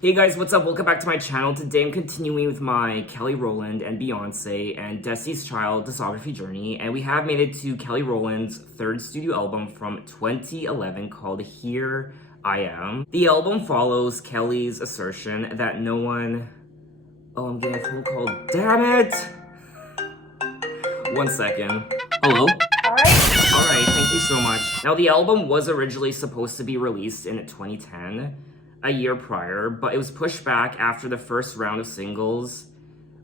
Hey guys, what's up? Welcome back to my channel. Today I'm continuing with my Kelly Rowland and Beyonce and Destiny's Child discography journey, and we have made it to Kelly Rowland's third studio album from 2011 called Here I Am. The album follows Kelly's assertion that no one... Oh, I'm getting a phone call. Damn it! 1 second. Hello? Alright, thank you so much. Now, the album was originally supposed to be released in 2010, a year prior, but it was pushed back after the first round of singles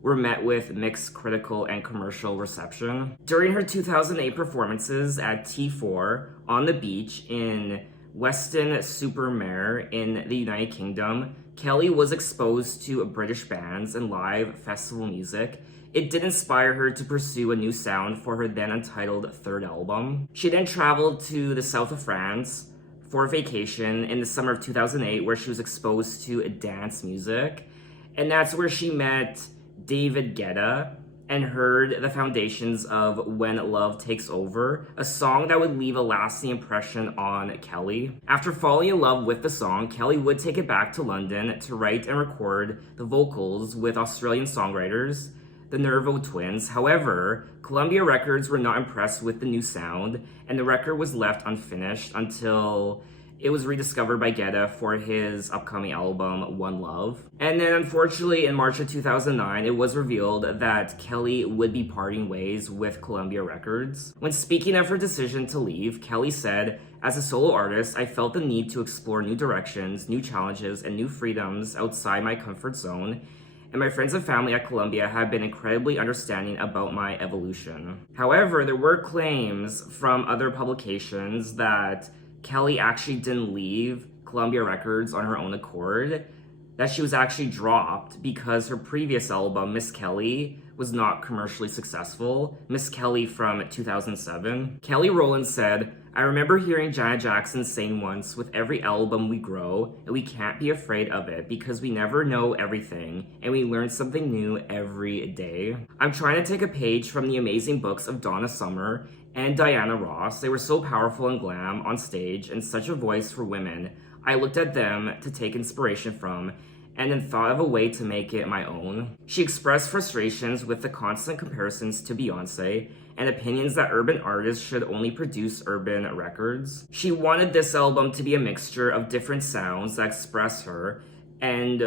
were met with mixed critical and commercial reception. During her 2008 performances at T4 on the beach in Weston-super-Mare in the United Kingdom, Kelly was exposed to British bands and live festival music. It did inspire her to pursue a new sound for her then untitled third album. She then traveled to the south of France for vacation in the summer of 2008, where she was exposed to dance music. And that's where she met David Guetta and heard the foundations of When Love Takes Over, a song that would leave a lasting impression on Kelly. After falling in love with the song, Kelly would take it back to London to write and record the vocals with Australian songwriters, the Nervo twins. However, Columbia Records were not impressed with the new sound, and the record was left unfinished until it was rediscovered by Guetta for his upcoming album, One Love. And then unfortunately, in March of 2009, it was revealed that Kelly would be parting ways with Columbia Records. When speaking of her decision to leave, Kelly said, "As a solo artist, I felt the need to explore new directions, new challenges, and new freedoms outside my comfort zone. And my friends and family at Columbia have been incredibly understanding about my evolution." However, there were claims from other publications that Kelly actually didn't leave Columbia Records on her own accord, that she was actually dropped because her previous album, Miss Kelly, was not commercially successful. Miss Kelly from 2007. Kelly Rowland said, "I remember hearing Janet Jackson saying once, with every album we grow, and we can't be afraid of it because we never know everything, and we learn something new every day. I'm trying to take a page from the amazing books of Donna Summer and Diana Ross. They were so powerful and glam on stage and such a voice for women. I looked at them to take inspiration from, and then thought of a way to make it my own." She expressed frustrations with the constant comparisons to Beyonce and opinions that urban artists should only produce urban records. She wanted this album to be a mixture of different sounds that express her and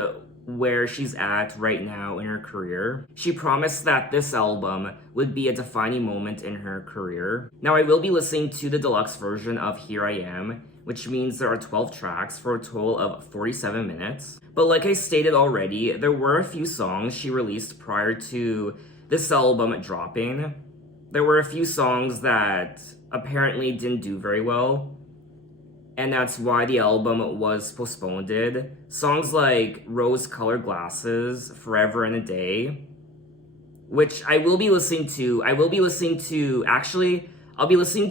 where she's at right now in her career. She promised that this album would be a defining moment in her career. Now, I will be listening to the deluxe version of Here I Am, which means there are 12 tracks for a total of 47 minutes. But like I stated already, there were a few songs she released prior to this album dropping. There were a few songs that apparently didn't do very well, and that's why the album was postponed. Songs like Rose-Colored Glasses, Forever and a Day, which I will be listening to. I'll be listening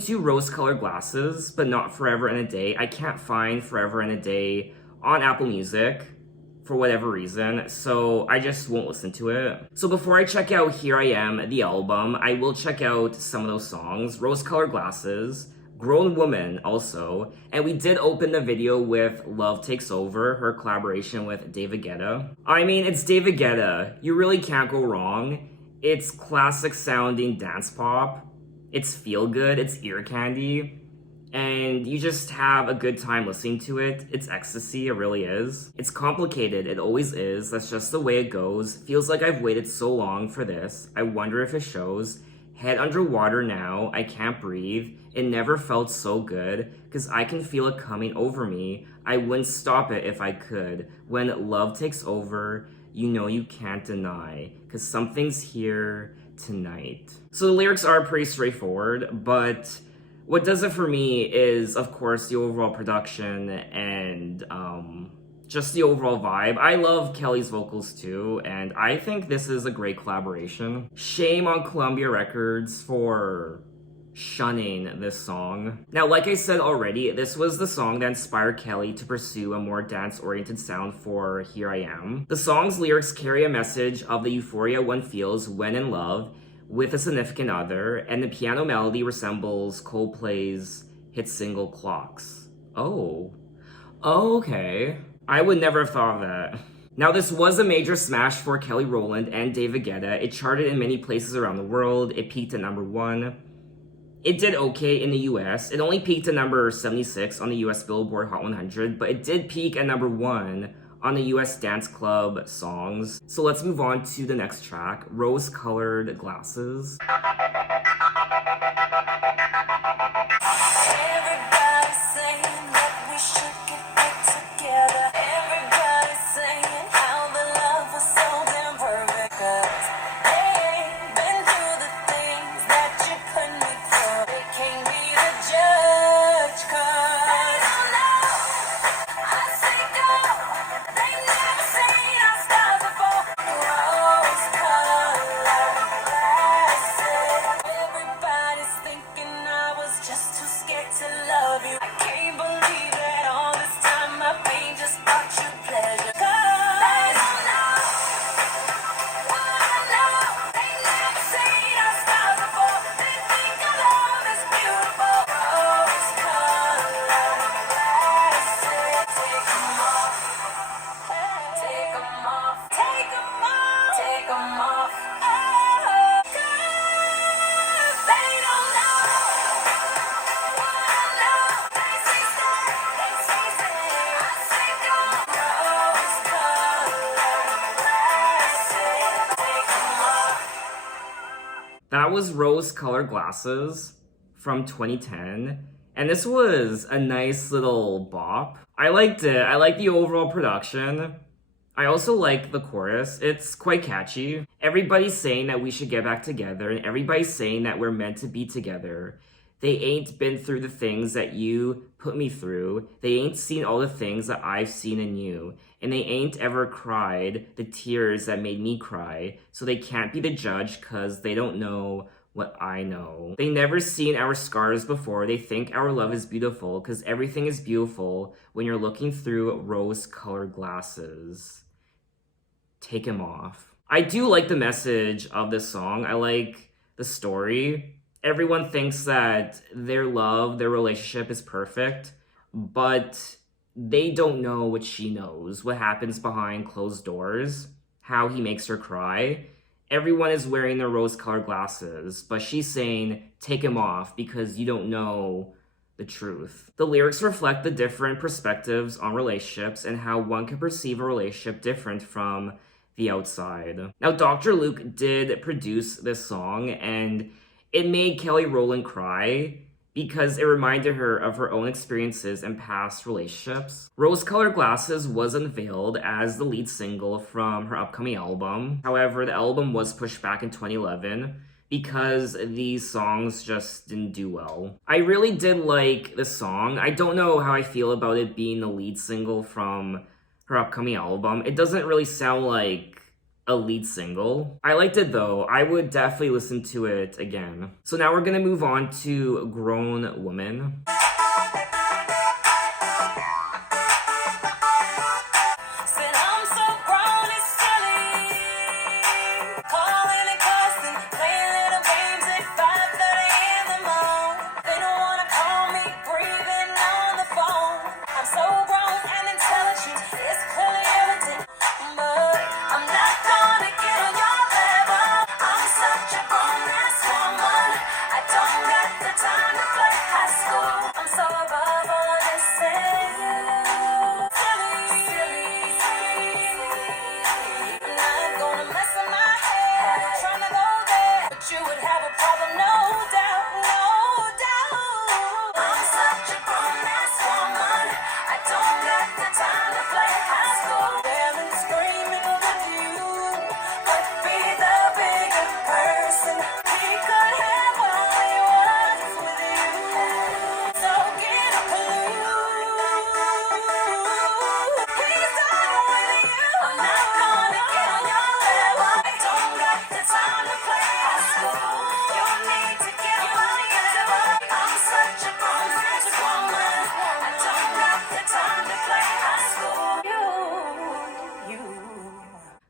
to Rose-Colored Glasses, but not Forever and a Day. I can't find Forever and a Day on Apple Music for whatever reason, so I just won't listen to it. So before I check out Here I Am, the album, I will check out some of those songs. Rose-Colored Glasses, Grown Woman also, and we did open the video with Love Takes Over, her collaboration with David Guetta. I mean, it's David Guetta. You really can't go wrong. It's classic sounding dance pop. It's feel good, it's ear candy, and you just have a good time listening to it. It's ecstasy, it really is. It's complicated, it always is. That's just the way it goes. Feels like I've waited so long for this. I wonder if it shows. Head underwater now, I can't breathe. It never felt so good, cause I can feel it coming over me. I wouldn't stop it if I could. When love takes over, you know you can't deny, cause something's here tonight. So the lyrics are pretty straightforward, but what does it for me is, of course, the overall production and just the overall vibe. I love Kelly's vocals too, and I think this is a great collaboration. Shame on Columbia Records for shunning this song. Now, like I said already, this was the song that inspired Kelly to pursue a more dance-oriented sound for Here I Am. The song's lyrics carry a message of the euphoria one feels when in love with a significant other, and the piano melody resembles Coldplay's hit single Clocks. Oh, okay. I would never have thought of that. Now, this was a major smash for Kelly Rowland and David Guetta. It charted in many places around the world. It peaked at #1. It did okay in the US. It only peaked at number 76 on the US Billboard Hot 100, but it did peak at #1 on the US Dance Club songs. So let's move on to the next track, Rose-Colored Glasses. That was Rose-Colored Glasses from 2010. And this was a nice little bop. I liked it. I like the overall production. I also like the chorus. It's quite catchy. Everybody's saying that we should get back together, and everybody's saying that we're meant to be together. They ain't been through the things that you put me through. They ain't seen all the things that I've seen in you. And they ain't ever cried the tears that made me cry. So they can't be the judge because they don't know what I know. They never seen our scars before. They think our love is beautiful because everything is beautiful when you're looking through rose-colored glasses. Take him off. I do like the message of this song. I like the story. Everyone thinks that their love, their relationship is perfect, but they don't know what she knows, what happens behind closed doors, how he makes her cry. Everyone is wearing their rose-colored glasses, but she's saying, take him off because you don't know the truth. The lyrics reflect the different perspectives on relationships and how one can perceive a relationship different from the outside. Now, Dr. Luke did produce this song, and it made Kelly Rowland cry because it reminded her of her own experiences and past relationships. Rose-Colored Glasses was unveiled as the lead single from her upcoming album. However, the album was pushed back in 2011 because these songs just didn't do well. I really did like the song. I don't know how I feel about it being the lead single from her upcoming album. It doesn't really sound like a lead single. I liked it though. I would definitely listen to it again. So now we're gonna move on to Grown Woman.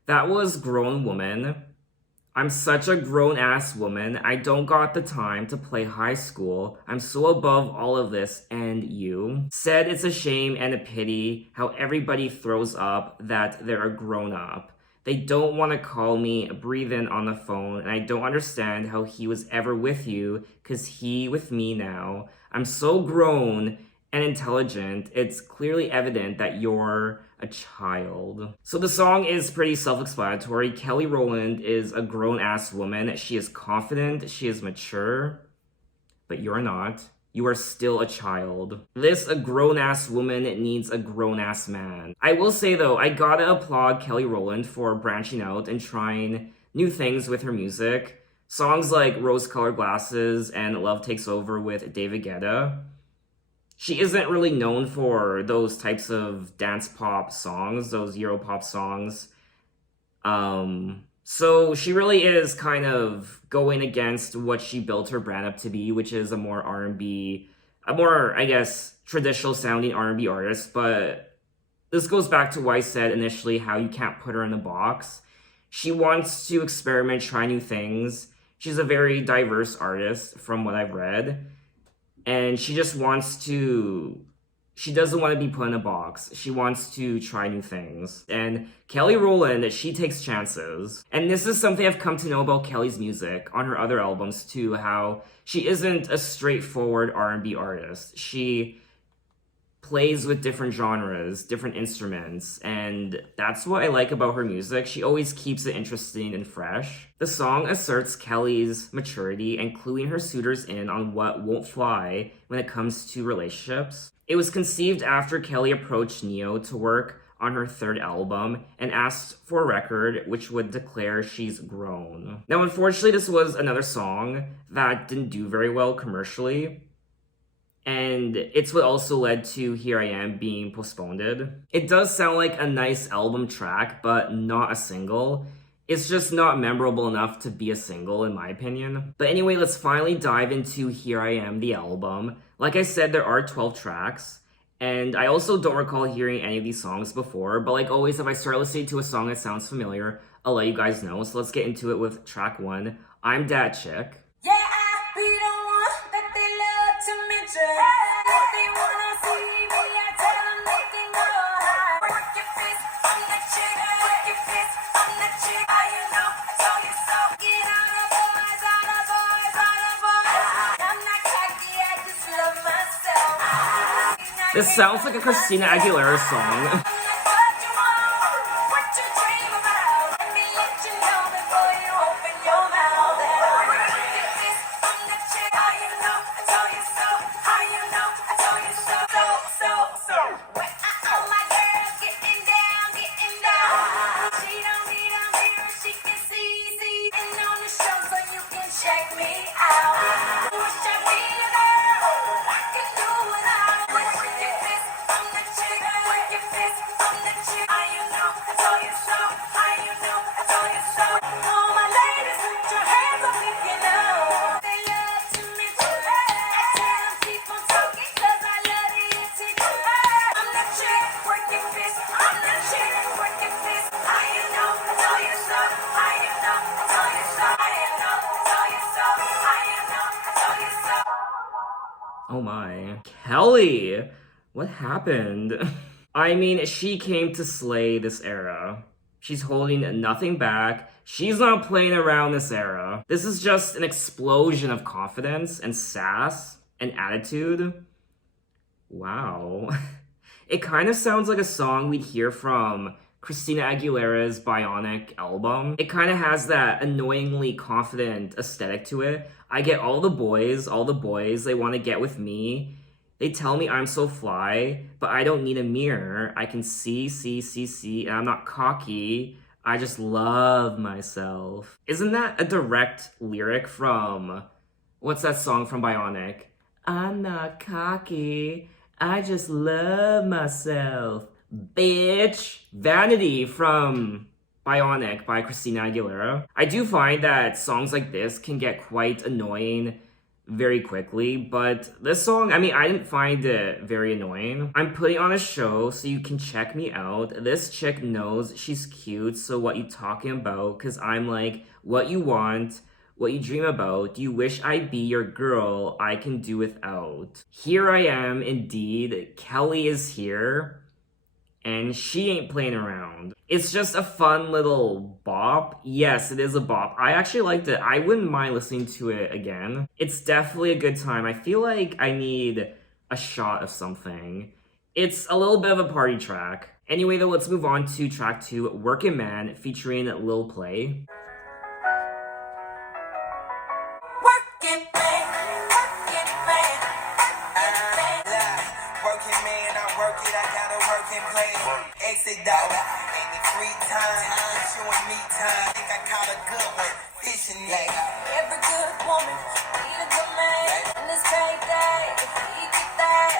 That was Grown Woman. I'm such a grown-ass woman. I don't got the time to play high school. I'm so above all of this and you. Said it's a shame and a pity how everybody throws up that they're a grown-up. They don't want to call me, breathe in on the phone, and I don't understand how he was ever with you, cause he with me now. I'm so grown and intelligent, it's clearly evident that you're a child. So the song is pretty self-explanatory. Kelly Rowland is a grown-ass woman. She is confident, she is mature, but you're not. You are still a child. A grown-ass woman needs a grown-ass man. I will say though, I gotta applaud Kelly Rowland for branching out and trying new things with her music. Songs like Rose-Colored Glasses and Love Takes Over with David Guetta. She isn't really known for those types of dance pop songs, those Europop songs. So she really is kind of going against what she built her brand up to be, which is a more R&B, a more, I guess, traditional sounding R&B artist. But this goes back to what I said initially, how you can't put her in a box. She wants to experiment, try new things. She's a very diverse artist from what I've read. And she just wants to, she doesn't want to be put in a box. She wants to try new things. And Kelly Rowland, she takes chances. And this is something I've come to know about Kelly's music on her other albums too, how she isn't a straightforward R&B artist. She plays with different genres, different instruments, and that's what I like about her music. She always keeps it interesting and fresh. The song asserts Kelly's maturity and cluing her suitors in on what won't fly when it comes to relationships. It was conceived after Kelly approached Neo to work on her third album and asked for a record which would declare she's grown. Now, unfortunately, this was another song that didn't do very well commercially, and it's what also led to Here I Am being postponed. It does sound like a nice album track, but not a single. It's just not memorable enough to be a single, in my opinion. But anyway, let's finally dive into Here I Am, the album. Like I said, there are 12 tracks, and I also don't recall hearing any of these songs before, but like always, if I start listening to a song that sounds familiar, I'll let you guys know. So let's get into it with track 1, I'm Dat Chick. Yeah, I be the one that they love to mention. If they wanna see me, I tell them they can go high. Work your fist on the chick, work your fist on the chick. You know, I told you so. Get on the boys, on the boys, on the boys. I'm not cocky, I just love myself. This sounds like a Christina Aguilera song. Oh my. Kelly! What happened? I mean, she came to slay this era. She's holding nothing back. She's not playing around this era. This is just an explosion of confidence and sass and attitude. Wow. It kind of sounds like a song we'd hear from Christina Aguilera's Bionic album. It kind of has that annoyingly confident aesthetic to it. I get all the boys, they want to get with me. They tell me I'm so fly, but I don't need a mirror. I can see, and I'm not cocky. I just love myself. Isn't that a direct lyric from, what's that song from Bionic? I'm not cocky, I just love myself. Bitch. Vanity from Bionic by Christina Aguilera. I do find that songs like this can get quite annoying very quickly, but this song, I mean, I didn't find it very annoying. I'm putting on a show so you can check me out. This chick knows she's cute, so what you talking about? Cause I'm like, what you want, what you dream about. Do you wish I'd be your girl? I can do without. Here I am, indeed. Kelly is here. And she ain't playing around. It's just a fun little bop. Yes, it is a bop. I actually liked it. I wouldn't mind listening to it again. It's definitely a good time. I feel like I need a shot of something. It's a little bit of a party track. Anyway, though, let's move on to track 2, Workin' Man, featuring Lil Play. Working man, working man, working man, I work it, I gotta work and play. Exit dog, ain't the free time, you and me time. Think I caught a good one, fishing yeah. Every good woman need a good man. When it's payday, he get that.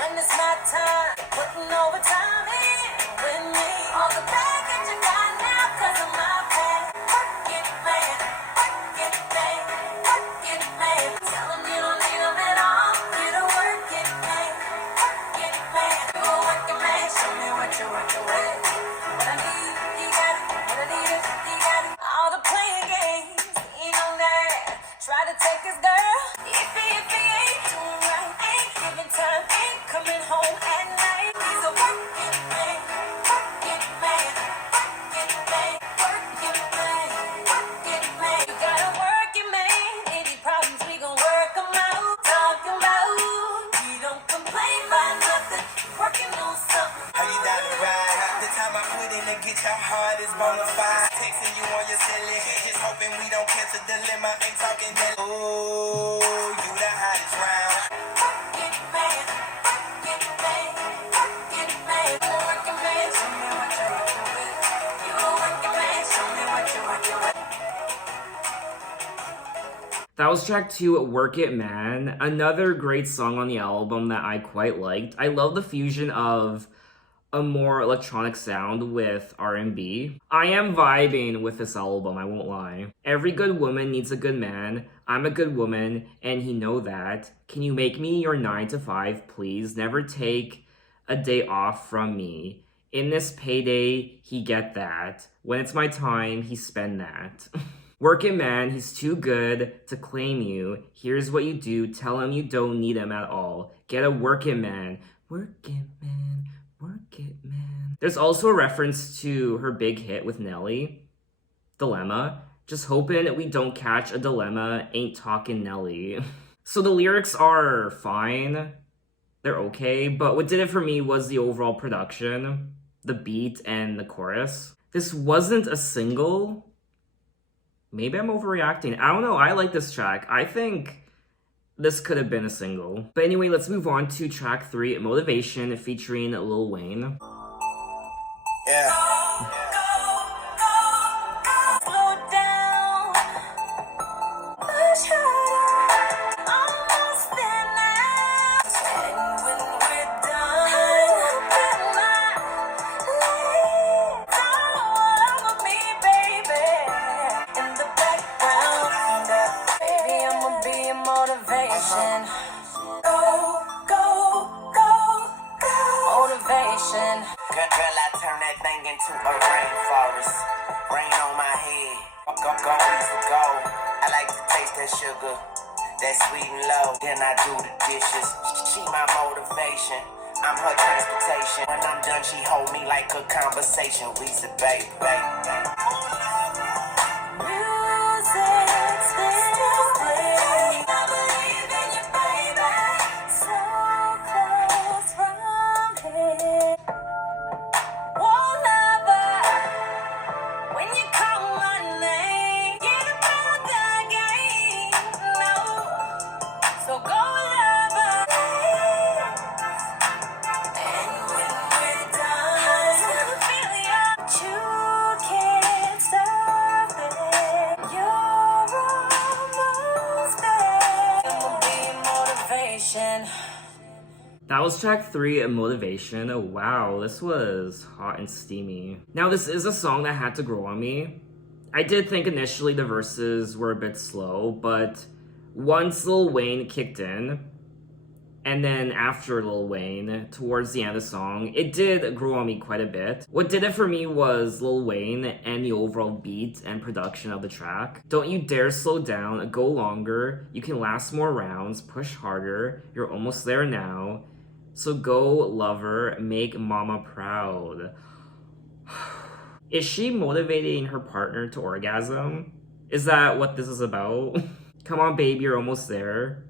When it's my time, putting overtime in with me. All the baggage you got now, cause of my pay. Working man, working man, working man. Tell him you don't need him at all. You're a working man, working man. You're a working man, show me what you're working with. What I need, he got it. What I need, he got it. All the playing games, he on that. Try to take his girl. If he ain't doing right, ain't giving time, ain't coming home at night. He's a working man, working man, working man, working man, working man. You got a working man. Any problems, we gon' work 'em out. Talking about, he don't complain about nothing. Working on something. How you down to ride? The time I put in to get your heart is bona fide. Texting you on your celly, just hoping we don't catch a dilemma. Ain't talking that. Ooh, you the hottest round. Working man, working man, working man. You're a working man, show me what you're working with. You're a working man, show me what you're working with. That was track 2, Work It Man. Another great song on the album that I quite liked. I love the fusion of a more electronic sound with R&B. I am vibing with this album, I won't lie. Every good woman needs a good man. I'm a good woman, and he know that. Can you make me your 9 to 5, please? Never take a day off from me. In this payday, he get that. When it's my time, he spend that. Working man, he's too good to claim you. Here's what you do, tell him you don't need him at all. Get a working man. Working man, work it man. There's also a reference to her big hit with Nelly, Dilemma. Just hoping we don't catch a dilemma, ain't talking Nelly. So the lyrics are fine. They're okay, but what did it for me was the overall production, the beat, and the chorus. This wasn't a single. Maybe I'm overreacting. I don't know. I like this track. I think this could have been a single. But anyway, let's move on to track 3, Motivation, featuring Lil Wayne. Yeah. Slow down. Push harder. Almost there now. And when we're done, open my legs all over me, baby. In the background, baby, I'ma be a motivation. Go, go, go, go. Motivation. Girl, I turn that thing into a rainforest. Rain on my head. Go, easy, go. I like to taste that sugar, that sweet and low. Then I do the dishes. She my motivation. I'm her transportation. When I'm done, she hold me like a conversation. We say, baby, baby. Music still plays. I believe in you, baby. So close from here. Won't ever, when you call my name, get about the game. No, so go lover. And when we're done, you can't stop it. You're almost there. It will be motivation. That was track 3, Motivation. Oh, wow, this was hot and steamy. Now, this is a song that had to grow on me. I did think initially the verses were a bit slow, but once Lil Wayne kicked in, and then after Lil Wayne, towards the end of the song, it did grow on me quite a bit. What did it for me was Lil Wayne and the overall beat and production of the track. Don't you dare slow down, go longer, you can last more rounds, push harder, you're almost there now. So go, lover, make mama proud. Is she motivating her partner to orgasm? Is that what this is about? Come on, baby, you're almost there.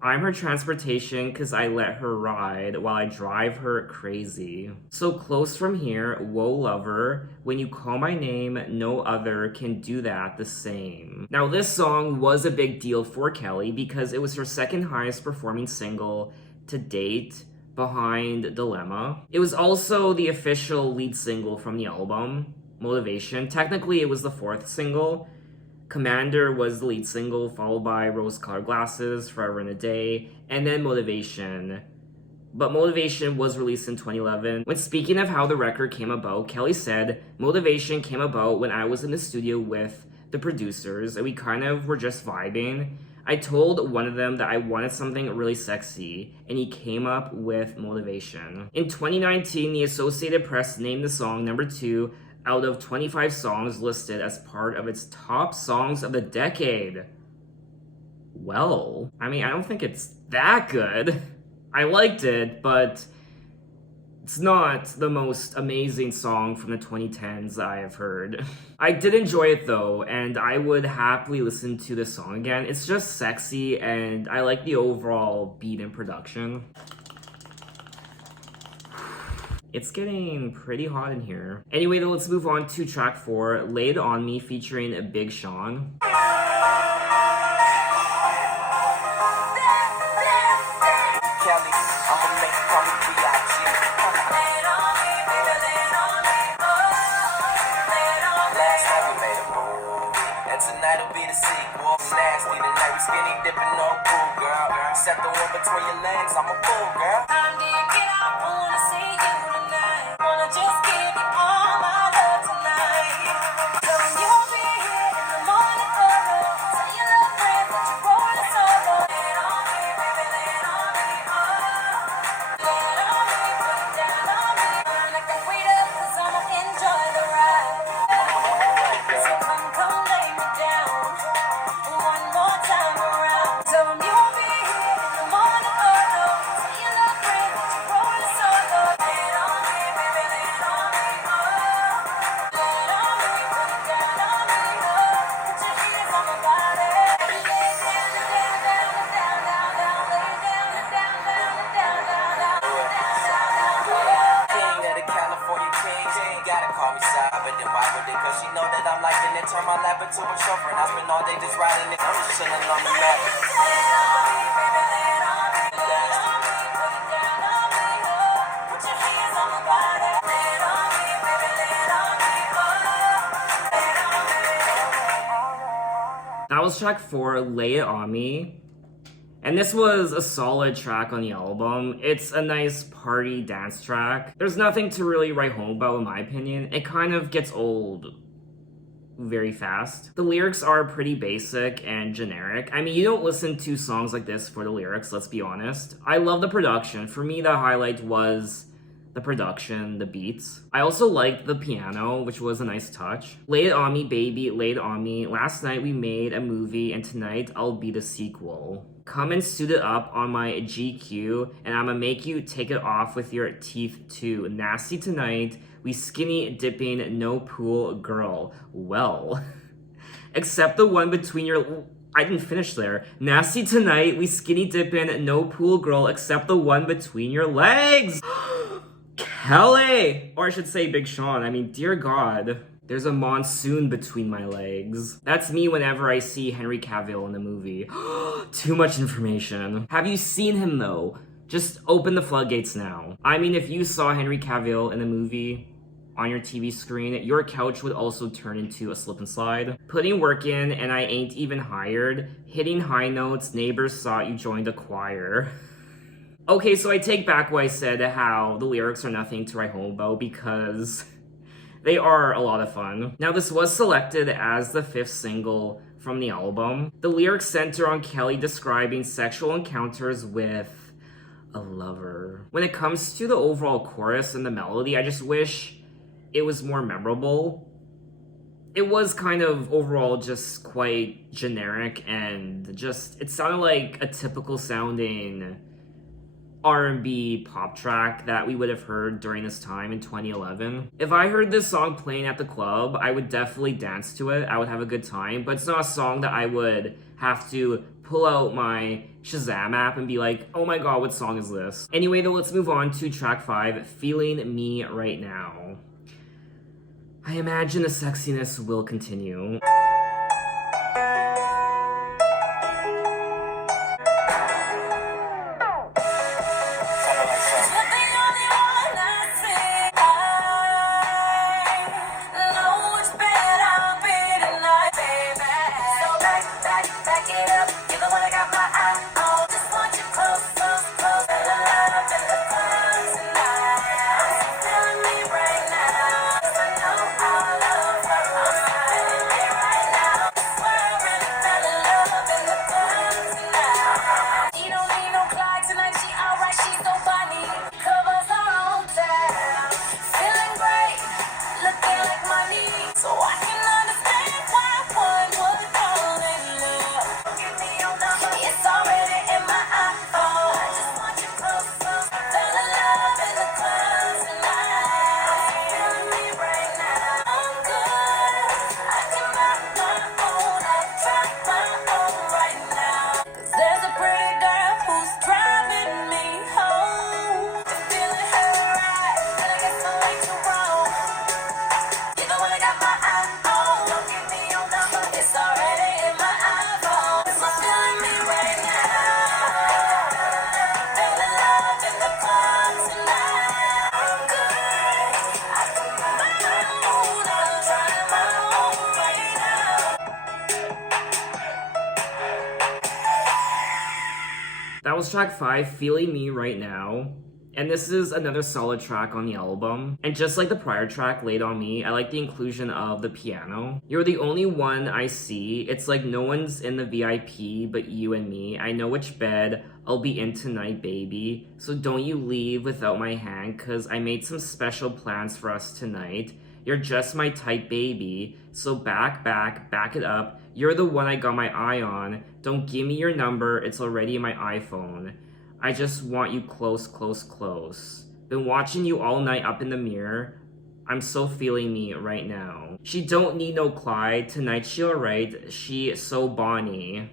I'm her transportation because I let her ride while I drive her crazy. So close from here, whoa lover, when you call my name, no other can do that the same. Now this song was a big deal for Kelly because it was her second highest performing single to date, behind Dilemma. It was also the official lead single from the album, Motivation. Technically it was the fourth single. Commander was the lead single, followed by Rose-Colored Glasses, Forever and a Day, and then Motivation. But Motivation was released in 2011. When speaking of how the record came about, Kelly said, Motivation came about when I was in the studio with the producers, and we kind of were just vibing. I told one of them that I wanted something really sexy, and he came up with Motivation. In 2019, the Associated Press named the song number 2 out of 25 songs listed as part of its top songs of the decade. Well, I mean, I don't think it's that good. I liked it, but it's not the most amazing song from the 2010s I have heard. I did enjoy it though, and I would happily listen to this song again. It's just sexy, and I like the overall beat and production. It's getting pretty hot in here. Anyway, though, let's move on to track 4, Lay It On Me, featuring Big Sean. Kelly, I'ma make you call me B.I.G. Lay it on me, baby, lay it on me, oh. Lay it on me. Last night we made a move, and tonight'll be the sequel. Nasty tonight, we skinny dipping, no pool, girl. Except the one between your legs, I'm a fool, girl. Time to get out, I wanna see you tonight. Wanna just give you all my love tonight. Knowing you'll be here in the morning, oh no. Say you love friends, but you roll it solo. Lay it on me, baby, lay it on me, oh. Lay it on me, put it down on me. Like the weight up, 'cause I'ma enjoy the ride. So come lay me down one more time around. Tell 'em you'll be here in the morning, oh no. Say you love friends, but you roll it solo. Lay it on me, baby, lay it on me, oh. Lay it on me, put it down on me, oh. Put your hands on my body. Lay down, down, down, down, down, down. Lay down, down, down, down, down, down, down. King of the California kings, you gotta call me side, but then why would they? 'Cause she know that I'm liking it. Turn my lap into a chauffeur, and I spend all day just riding it. I'm just chilling on the map. Lay it on me, baby, lay it on me. Lay it on me, put it down on me, oh. Put your hands on my body. Lay it on me, baby, lay it on me, oh. Lay it on me. That was track 4, Lay It On Me. And this was a solid track on the album. It's a nice party dance track. There's nothing to really write home about in my opinion. It kind of gets old very fast. The lyrics are pretty basic and generic. I mean, you don't listen to songs like this for the lyrics, let's be honest. I love the production. For me, the highlight was the production, the beats. I also liked the piano, which was a nice touch. Lay it on me, baby, lay it on me. Last night we made a movie, and tonight I'll be the sequel. Come and suit it up on my GQ, and I'ma make you take it off with your teeth too. Nasty tonight, we skinny dipping, no pool girl. Well, except the one between your... I didn't finish there. Nasty tonight, we skinny dipping, no pool girl, except the one between your legs. Kelly! Or I should say Big Sean. I mean, dear God. There's a monsoon between my legs. That's me whenever I see Henry Cavill in the movie. Too much information. Have you seen him though? Just open the floodgates now. I mean, if you saw Henry Cavill in the movie on your TV screen, your couch would also turn into a slip and slide. Putting work in and I ain't even hired. Hitting high notes, neighbors thought you joined a choir. Okay, so I take back what I said how the lyrics are nothing to write home about because they are a lot of fun. Now, this was selected as the 5th single from the album. The lyrics center on Kelly describing sexual encounters with a lover. When it comes to the overall chorus and the melody, I just wish it was more memorable. It was kind of overall just quite generic and just, it sounded like a typical sounding R&B pop track that we would have heard during this time in 2011. If I heard this song playing at the club, I would definitely dance to it. I would have a good time, but it's not a song that I would have to pull out my Shazam app and be like, oh my god, what song is this? Anyway, though, let's move on to track 5, Feeling Me Right Now. I imagine the sexiness will continue. That was track 5, Feeling Me Right Now. And this is another solid track on the album. And just like the prior track, Laid On Me, I like the inclusion of the piano. You're the only one I see. It's like no one's in the VIP but you and me. I know which bed I'll be in tonight, baby. So don't you leave without my hand, cause I made some special plans for us tonight. You're just my type, baby. So back it up. You're the one I got my eye on. Don't give me your number, it's already in my iPhone. I just want you close, close, close. Been watching you all night up in the mirror. I'm so feeling me right now. She don't need no Clyde, tonight she alright, she so Bonnie.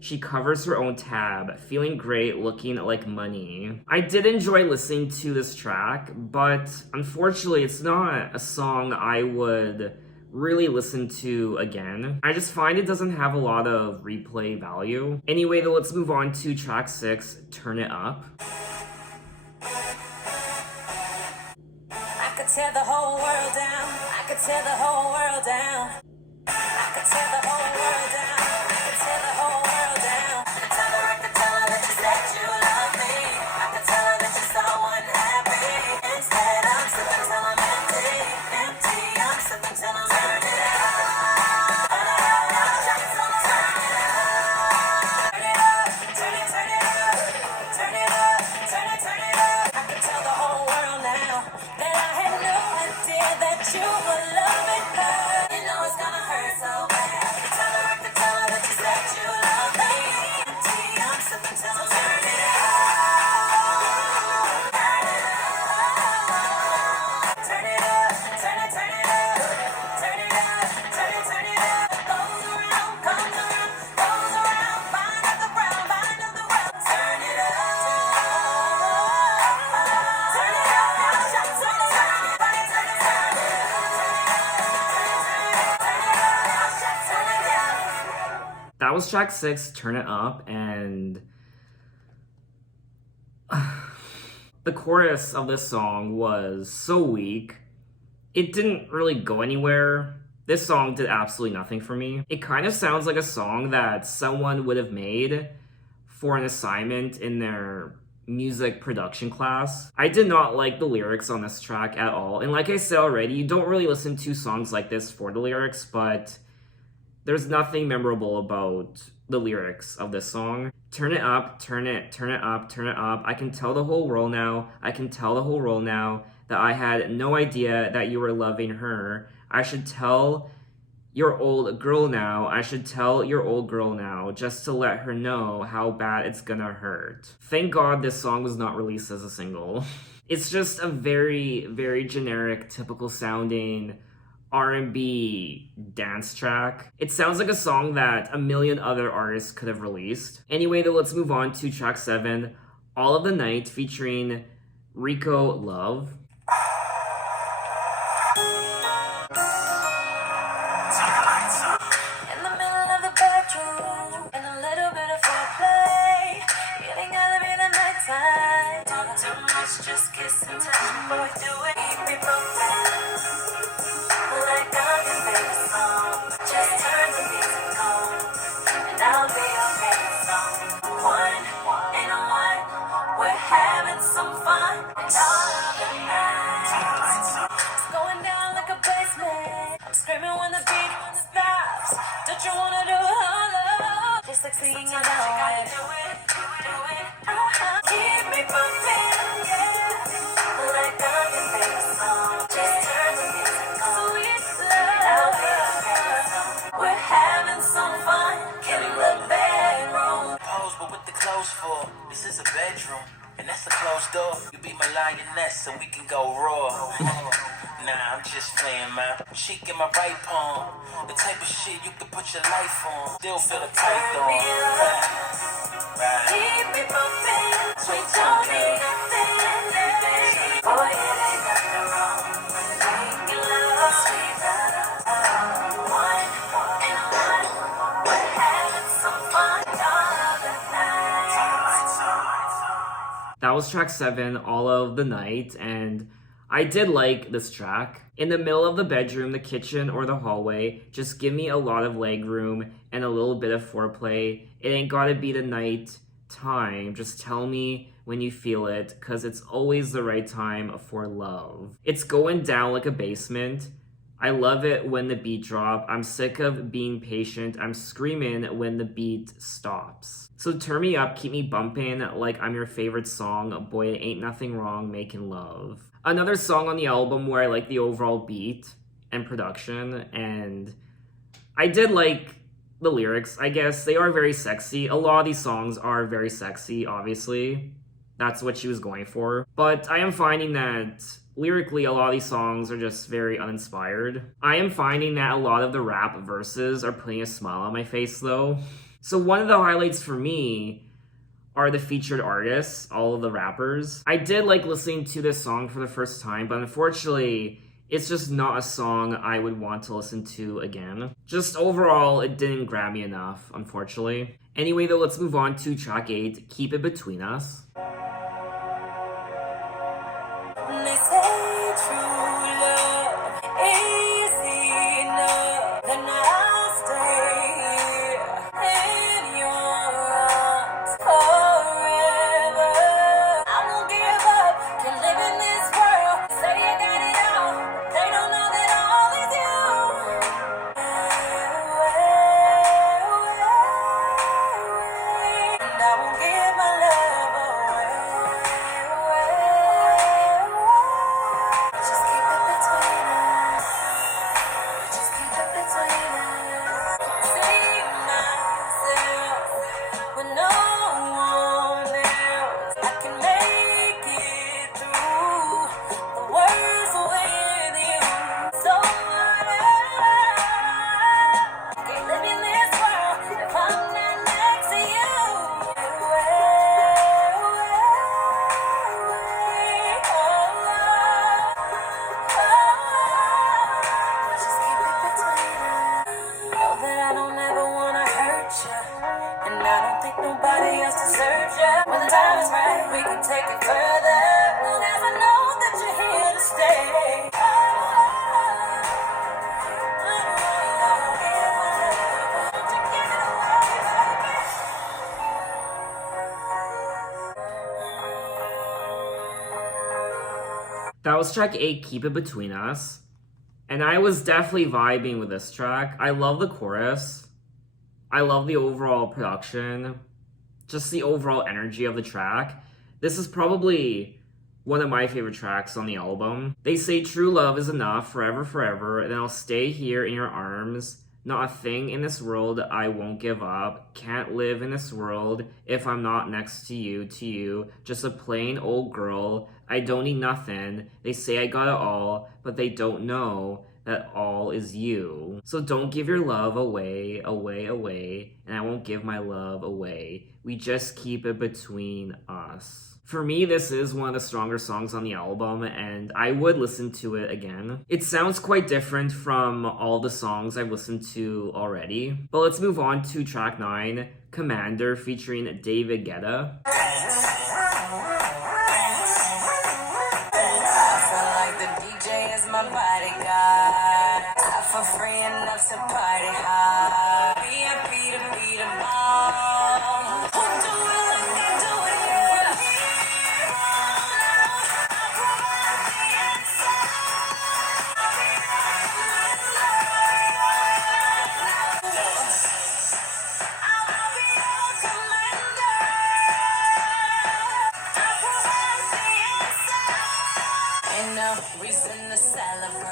She covers her own tab, feeling great, looking like money. I did enjoy listening to this track, but unfortunately it's not a song I would really listen to again. I just find it doesn't have a lot of replay value. Anyway, though, let's move on to track 6, Turn It Up. I could tear the whole world down. I could tear the whole world down. I could tear the whole world down. I could tear the whole world down. Tell her I could tell her that you said you love me. I could tell her that you're so unhappy. Instead, I'm sipping till I'm empty. Empty, I'm sipping till I'm turn it up. Turn it up, turn it, turn it up. Turn it up, turn it, turn it up. I could tell the whole world now that I had no idea that you were loving her. You know it's gonna hurt so bad. Tell her I could tell her that you said you love me. Empty, I'm sipping till I'm turn it up. Turn it up, turn it, turn it up. Turn it up, turn it, turn it up. Goes around, comes around, goes around. Find out the round, find out the round. Turn it up. Turn it up, now shut, turn it up. Turn it, turn it, turn it up. Turn it up, now shut, turn it up. That was track 6, Turn It Up, and the chorus of this song was so weak. It didn't really go anywhere. This song did absolutely nothing for me. It kind of sounds like a song that someone would have made for an assignment in their music production class. I did not like the lyrics on this track at all. And like I said already, you don't really listen to songs like this for the lyrics, but There's nothing memorable about the lyrics of this song. Turn it up, turn it up, turn it up. I can tell the whole world now. I can tell the whole world now that I had no idea that you were loving her. I should tell your old girl now. I should tell your old girl now just to let her know how bad it's gonna hurt. Thank God this song was not released as a single. It's just a very, very generic, typical sounding R&B dance track. It sounds like a song that a million other artists could have released. Anyway, though, let's move on to track 7, All of the Night, featuring Rico Love. In the middle of the bedroom, and a little bit of foreplay. It ain't gotta be the nighttime. Talk too much, just kiss and tell. Boy, do it, keep me broken. Like I'm your favorite song. Just turn the music on, and I'll be your favorite song. One in a one, we're having some fun. And all of the night, it's going down like a basement. I'm screaming when the beat stops. Don't you wanna do it all up? Just like singing it out. You gotta do it, do it. Keep me bumping, yeah. Like I'm your favorite song. Just turn the music on. Sweet love, we're having some fun. Get in the bedroom. Pose, but with the clothes for. This is a bedroom, and that's a closed door. You be my lioness, and we can go raw. Nah, I'm just playing, man. Cheek in my right palm. The type of shit you can put your life on. Still feel the tight on. Right. Keep me bumping. Sweet talking, nothing. Boy, it ain't nothing wrong. Making love, sweet love. One and one. We're having some fun all of the night. That was track 7, All of the Night, and I did like this track. In the middle of the bedroom, the kitchen, or the hallway, just give me a lot of leg room and a little bit of foreplay. It ain't gotta be the night time. Just tell me when you feel it, cause it's always the right time for love. It's going down like a basement. I love it when the beat drop. I'm sick of being patient. I'm screaming when the beat stops. So turn me up, keep me bumping like I'm your favorite song. Boy, it ain't nothing wrong making love. Another song on the album where I like the overall beat and production, and I did like the lyrics, I guess. They are very sexy. A lot of these songs are very sexy, obviously. That's what she was going for. But I am finding that lyrically, a lot of these songs are just very uninspired. I am finding that a lot of the rap verses are putting a smile on my face, though. So one of the highlights for me are the featured artists, all of the rappers. I did like listening to this song for the first time, but unfortunately, it's just not a song I would want to listen to again. Just overall, it didn't grab me enough, unfortunately. Anyway, though, let's move on to track 8, Keep It Between Us. They say true love is enough, then I'll stay in your arms forever. I won't give up, can live in this world. Say you got it all, they don't know that all is you. And I won't give my love away. Just keep it between us. Just keep it between us. See myself with no one else. I can make it through the worst with you. So can't live in this world if I'm not next to you. Just keep it between us. Know that I don't ever wanna hurt you, and I don't think nobody else deserves you. When the time is right, we can take it further. Long as I know that you're here to stay. That was track 8, Keep It Between Us. And I was definitely vibing with this track. I love the chorus. I love the overall production. Just the overall energy of the track. This is probably one of my favorite tracks on the album. They say true love is enough, forever, forever, and I'll stay here in your arms. Not a thing in this world I won't give up. Can't live in this world if I'm not next to you. Just a plain old girl. I don't need nothing. They say I got it all, but they don't know that all is you. So don't give your love away, and I won't give my love away. We just keep it between us. For me, this is one of the stronger songs on the album, and I would listen to it again. It sounds quite different from all the songs I've listened to already. But let's move on to track 9, Commander, featuring David Guetta. For free enough to party hard. VIP to beat 'em all. Who do it like I do it? We're here now. I provide the answer. I'll be your commander. I provide the answer. Ain't no reason to celebrate.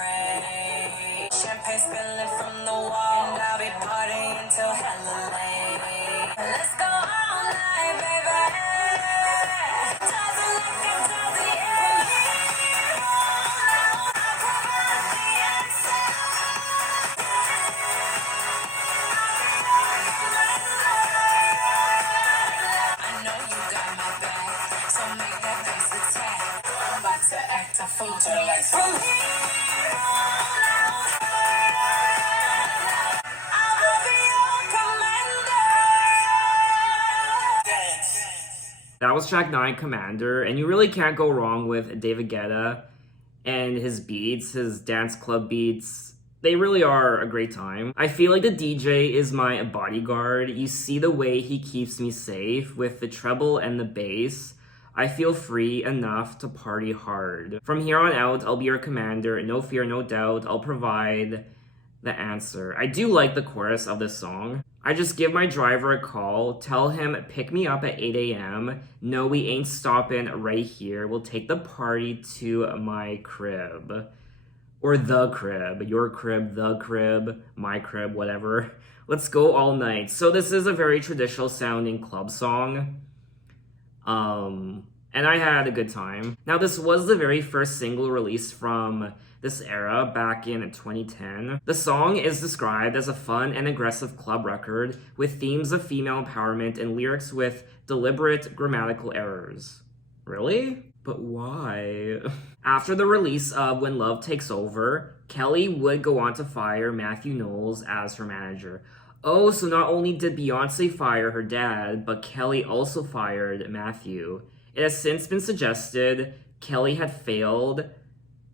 Champagne spilling from the wall, and I'll be partying till hella late. Let's go all night, baby. Doesn't look it, does it? Yeah. I provide the answer. I know you got my back, so make that face attack. I'm about to act a fool to the lights. From here. That was track 9, Commander, and you really can't go wrong with David Guetta and his beats, his dance club beats. They really are a great time. I feel like the DJ is my bodyguard. You see the way he keeps me safe with the treble and the bass. I feel free enough to party hard. From here on out, I'll be your commander. No fear, no doubt. I'll provide the answer. I do like the chorus of this song. I just give my driver a call, tell him pick me up at 8 a.m. No, we ain't stopping right here. We'll take the party to my crib. Or the crib. Your crib, the crib, my crib, whatever. Let's go all night. So this is a very traditional sounding club song. And I had a good time. Now, this was the very first single released from this era back in 2010. The song is described as a fun and aggressive club record with themes of female empowerment and lyrics with deliberate grammatical errors. Really? But why? After the release of When Love Takes Over, Kelly would go on to fire Matthew Knowles as her manager. Oh, so not only did Beyonce fire her dad, but Kelly also fired Matthew. It has since been suggested Kelly had failed,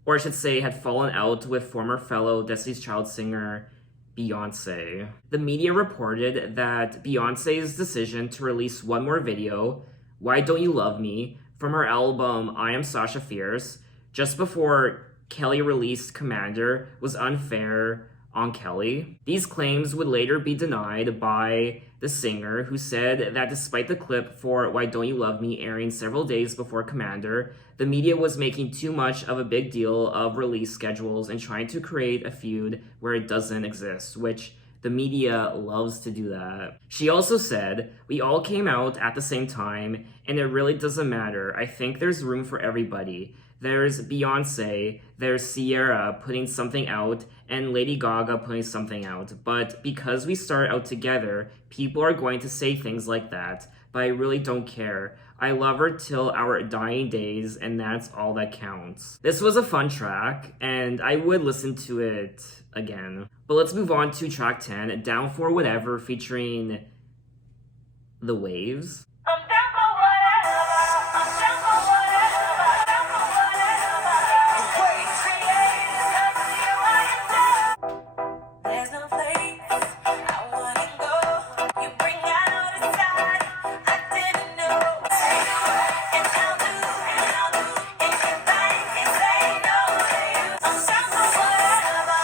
or I should say had fallen out with former fellow Destiny's Child singer Beyonce. The media reported that Beyonce's decision to release one more video, Why Don't You Love Me, from her album I Am Sasha Fierce, just before Kelly released Commander, was unfair on Kelly. These claims would later be denied by the singer, who said that despite the clip for Why Don't You Love Me airing several days before Commander, the media was making too much of a big deal of release schedules and trying to create a feud where it doesn't exist, which the media loves to do that. She also said, we all came out at the same time, and it really doesn't matter. I think there's room for everybody. There's Beyonce, there's Sierra putting something out, and Lady Gaga putting something out. But because we start out together, people are going to say things like that. But I really don't care. I love her till our dying days, and that's all that counts. This was a fun track, and I would listen to it again. But let's move on to track 10, Down for Whatever, featuring The Waves. I'm down for whatever. I'm down for whatever. Down for whatever. The way you create is every year I am. There's no place I wanna go. You bring out a side I didn't know. Take it away and I'll do. And get back and say no to you. I'm down for whatever.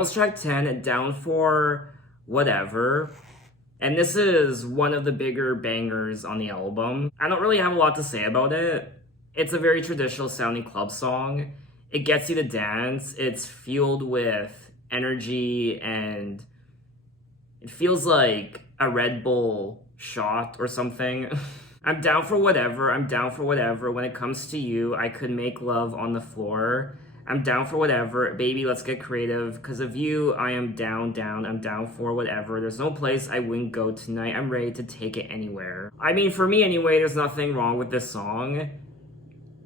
was track 10, Down for Whatever. And this is one of the bigger bangers on the album. I don't really have a lot to say about it. It's a very traditional sounding club song. It gets you to dance. It's fueled with energy and it feels like a Red Bull shot or something. I'm down for whatever. I'm down for whatever. When it comes to you, I could make love on the floor. I'm down for whatever. Baby, let's get creative. Cause of you, I am down. I'm down for whatever. There's no place I wouldn't go tonight. I'm ready to take it anywhere. I mean, for me anyway, there's nothing wrong with this song.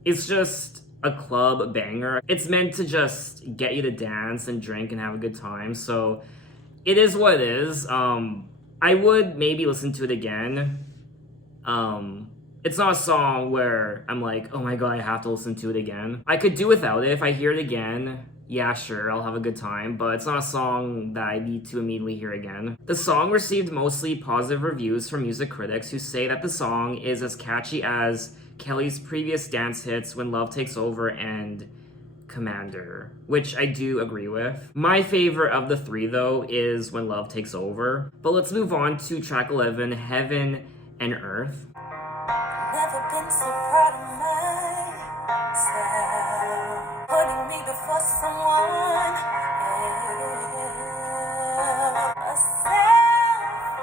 It's just a club banger. It's meant to just get you to dance and drink and have a good time. So it is what it is. I would maybe listen to it again. It's not a song where I'm like, oh my god, I have to listen to it again. I could do without it. If I hear it again, yeah, sure, I'll have a good time, but it's not a song that I need to immediately hear again. The song received mostly positive reviews from music critics who say that the song is as catchy as Kelly's previous dance hits When Love Takes Over and Commander, which I do agree with. My favorite of the three, though, is When Love Takes Over. But let's move on to track 11, Heaven and Earth. Never been so proud of myself, putting me before someone else. A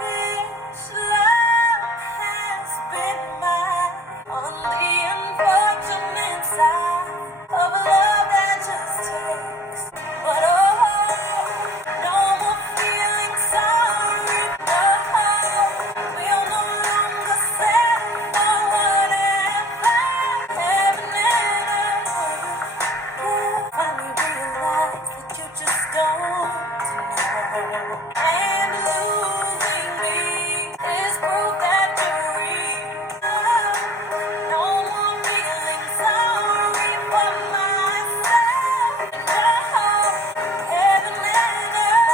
selfish love has been mine on the unfortunate side of a love that just takes. But oh, no more feeling sorry. No, we'll no longer settle for whatever. Heaven and earth. Finally realize that you just don't know. And losing me is proof that you're real. No more feeling sorry for myself. And heaven and earth.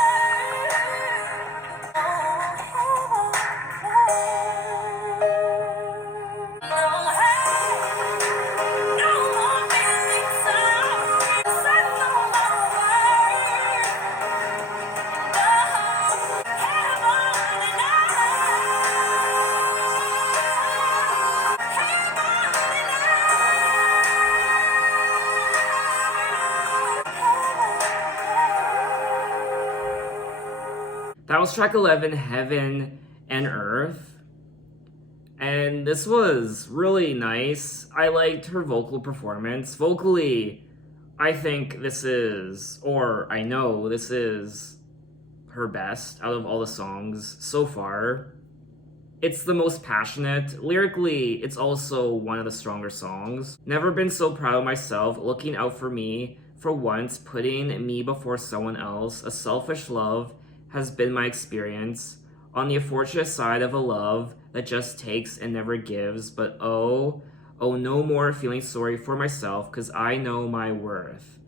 No more feeling sorry. Said no more words. That was track 11, Heaven and Earth. And this was really nice. I liked her vocal performance. Vocally, I think this is, or I know this is her best out of all the songs so far. It's the most passionate. Lyrically, it's also one of the stronger songs. Never been so proud of myself, looking out for me, for once, putting me before someone else. A selfish love has been my experience. On the unfortunate side of a love that just takes and never gives. But oh, no more feeling sorry for myself, cause I know my worth.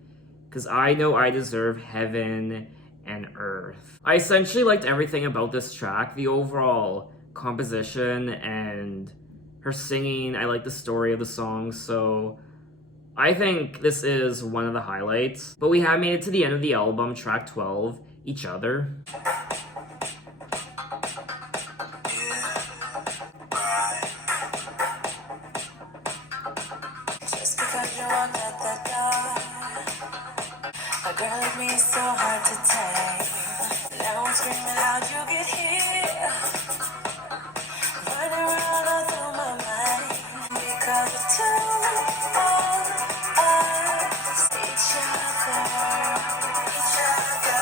Cause I know I deserve heaven and earth. I essentially liked everything about this track. The overall composition and her singing. I like the story of the song, so I think this is one of the highlights. But we have made it to the end of the album, track 12, Each Other. Just because you walked out that door, a girl like me is so hard to tame. Now I'm screaming out, you get here. Running around all through my mind because of two of us. Each other, each other,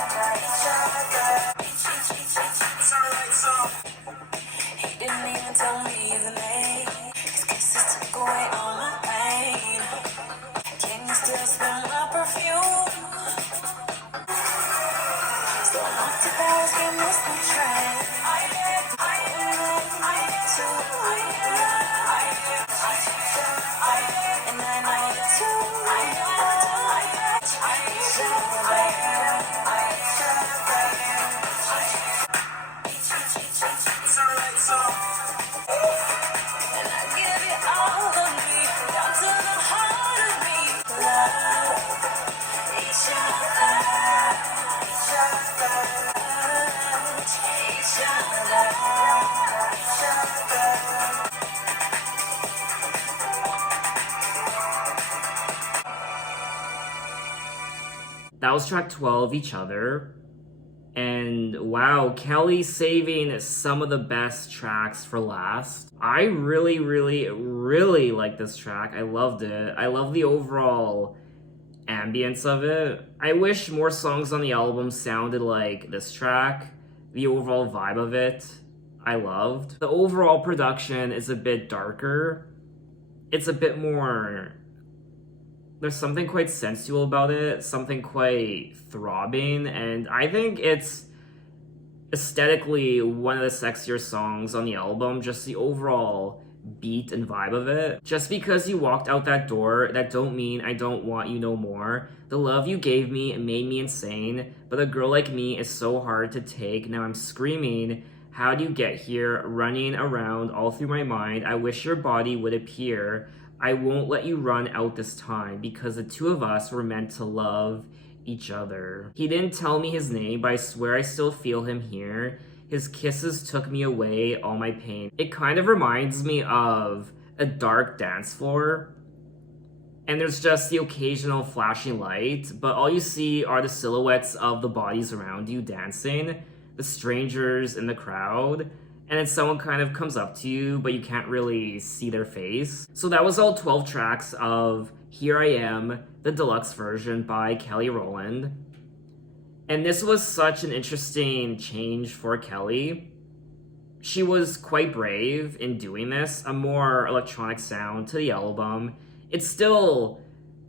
each other, touch each other, each other, He didn't even tell me the name. His kisses took away all my pain. Can you still smell my perfume? So I'm off to Paris, get missed the train. And I know you too. And I give you all of me, down to That was track 12, Each Other. And wow, Kelly saving some of the best tracks for last. I really like this track. I loved it. I love the overall ambience of it. I wish more songs on the album sounded like this track. The overall vibe of it, I loved. The overall production is a bit darker. It's a bit more... There's something quite sensual about it, something quite throbbing, and I think it's aesthetically one of the sexier songs on the album, just the overall beat and vibe of it. Just because you walked out that door, that don't mean I don't want you no more. The love you gave me made me insane, but a girl like me is so hard to take. Now I'm screaming, how do you get here? Running around all through my mind, I wish your body would appear. I won't let you run out this time because the two of us were meant to love each other. He didn't tell me his name, but I swear I still feel him here. His kisses took me away, all my pain. It kind of reminds me of a dark dance floor, and there's just the occasional flashing light, but all you see are the silhouettes of the bodies around you dancing, the strangers in the crowd, and then someone kind of comes up to you, but you can't really see their face. So that was all 12 tracks of Here I Am, the deluxe version by Kelly Rowland. And this was such an interesting change for Kelly. She was quite brave in doing this, a more electronic sound to the album. It's still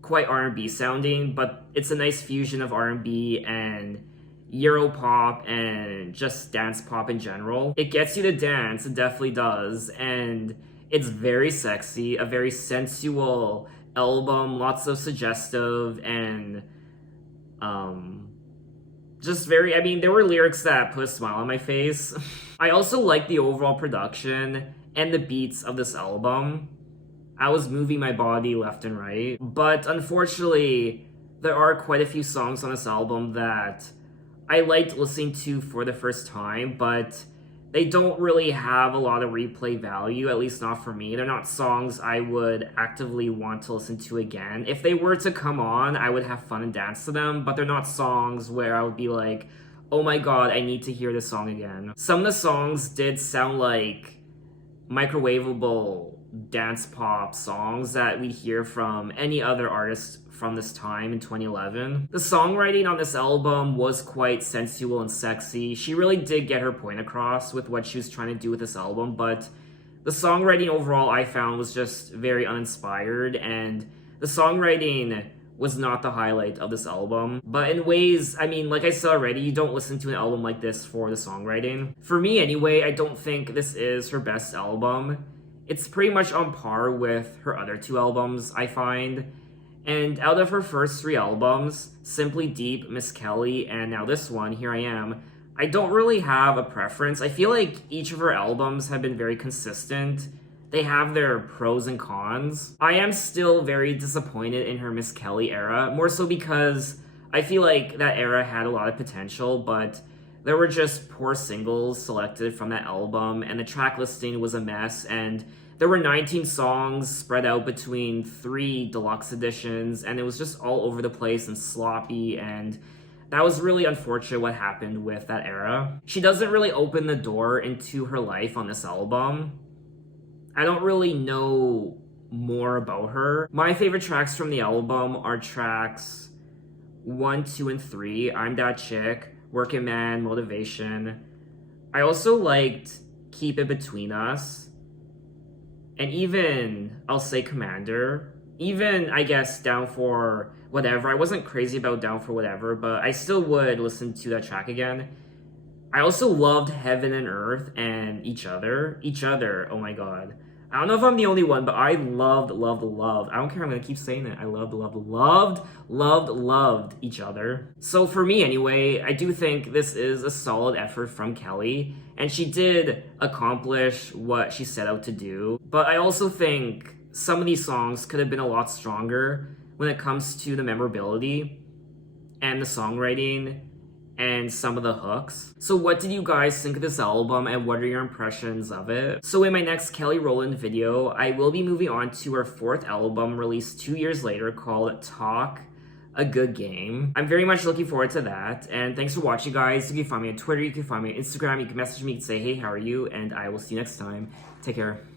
quite R&B sounding, but it's a nice fusion of R&B and Europop and just dance pop in general. It gets you to dance, it definitely does, and it's very sexy, a very sensual album, lots of suggestive and just very, I mean, there were lyrics that put a smile on my face. I also like the overall production and the beats of this album. I was moving my body left and right, but unfortunately, there are quite a few songs on this album that I liked listening to for the first time, but they don't really have a lot of replay value, at least not for me. They're not songs I would actively want to listen to again. If they were to come on, I would have fun and dance to them, but they're not songs where I would be like, oh my god, I need to hear this song again. Some of the songs did sound like microwavable dance pop songs that we hear from any other artist from this time in 2011. The songwriting on this album was quite sensual and sexy. She really did get her point across with what she was trying to do with this album, but the songwriting overall I found was just very uninspired, and the songwriting was not the highlight of this album. But in ways, I mean, like I said already, you don't listen to an album like this for the songwriting. For me anyway, I don't think this is her best album. It's pretty much on par with her other two albums, I find. And out of her first three albums, Simply Deep, Miss Kelly, and now this one, Here I Am, I don't really have a preference. I feel like each of her albums have been very consistent. They have their pros and cons. I am still very disappointed in her Miss Kelly era, more so because I feel like that era had a lot of potential, but there were just poor singles selected from that album, and the track listing was a mess, and there were 19 songs spread out between 3 deluxe editions, and it was just all over the place and sloppy, and that was really unfortunate what happened with that era. She doesn't really open the door into her life on this album. I don't really know more about her. My favorite tracks from the album are tracks 1, 2, and 3, I'm That Chick, Working Man, Motivation. I also liked Keep It Between Us. And even, I'll say Commander, even, I guess, Down For Whatever. I wasn't crazy about Down For Whatever, but I still would listen to that track again. I also loved Heaven and Earth and Each Other. Each Other, oh my god. I don't know if I'm the only one, but I loved. I don't care, I'm gonna keep saying it. I loved Each Other. So for me anyway, I do think this is a solid effort from Kelly, and she did accomplish what she set out to do. But I also think some of these songs could have been a lot stronger when it comes to the memorability. and the songwriting and some of the hooks. So what did you guys think of this album and what are your impressions of it? So in my next Kelly Rowland video, I will be moving on to her 4th album released 2 years later called Talk a Good Game. I'm very much looking forward to that. And thanks for watching, guys. You can find me on Twitter, you can find me on Instagram, you can message me and say, hey, how are you? And I will see you next time. Take care.